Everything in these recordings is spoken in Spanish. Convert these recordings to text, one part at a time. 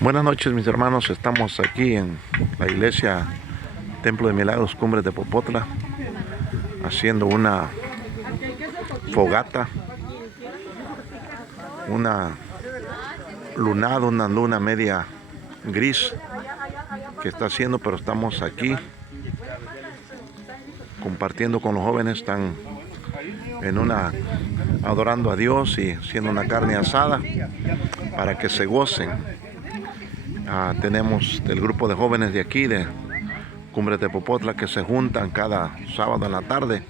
Buenas noches, mis hermanos. Estamos aquí en la iglesia Templo de Milagros Cumbres de Popotla haciendo una fogata, una luna media gris que está haciendo, pero estamos aquí compartiendo con los jóvenes. Están adorando a Dios y haciendo una carne asada para que se gocen. Tenemos el grupo de jóvenes de aquí, de Cumbres de Popotla, que se juntan cada sábado en la tarde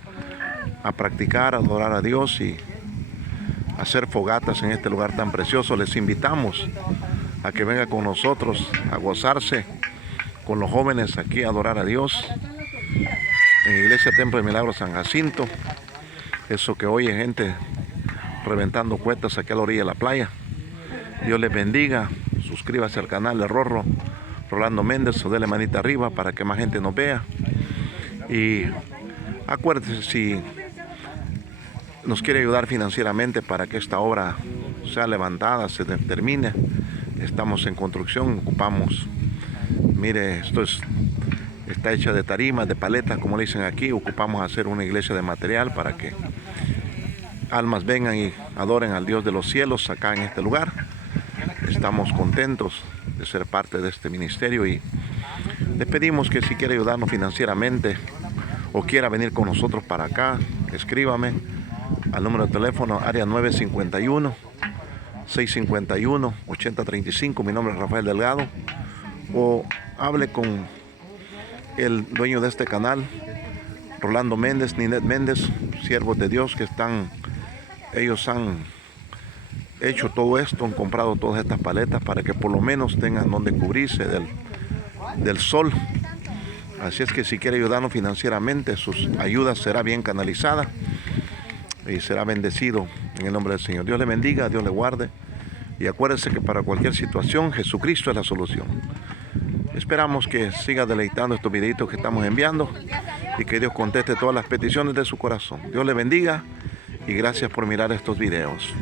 a practicar, a adorar a Dios y hacer fogatas en este lugar tan precioso. Les invitamos a que venga con nosotros a gozarse con los jóvenes aquí, a adorar a Dios en la iglesia Templo de Milagros San Jacinto. Eso que oye gente reventando cuetas aquí a la orilla de la playa. Dios les bendiga. Suscríbase al canal de Rolando Méndez, o dele manita arriba para que más gente nos vea. Y acuérdese, si nos quiere ayudar financieramente para que esta obra sea levantada, se termine. Estamos en construcción, ocupamos, mire, está hecha de tarimas, de paletas, como le dicen aquí. Ocupamos hacer una iglesia de material para que almas vengan y adoren al Dios de los cielos acá en este lugar. Estamos contentos de ser parte de este ministerio y le pedimos que si quiere ayudarnos financieramente o quiera venir con nosotros para acá, escríbame al número de teléfono área 951-651-8035. Mi nombre es Rafael Delgado, o hable con el dueño de este canal, Rolando Méndez, Ninet Méndez, siervos de Dios que ellos han hecho todo esto, han comprado todas estas paletas para que por lo menos tengan donde cubrirse del sol. Así es que si quiere ayudarnos financieramente, sus ayudas será bien canalizada y será bendecido en el nombre del Señor. Dios le bendiga, Dios le guarde, y acuérdese que para cualquier situación Jesucristo es la solución. Esperamos que siga deleitando estos videitos que estamos enviando y que Dios conteste todas las peticiones de su corazón. Dios le bendiga y gracias por mirar estos videos.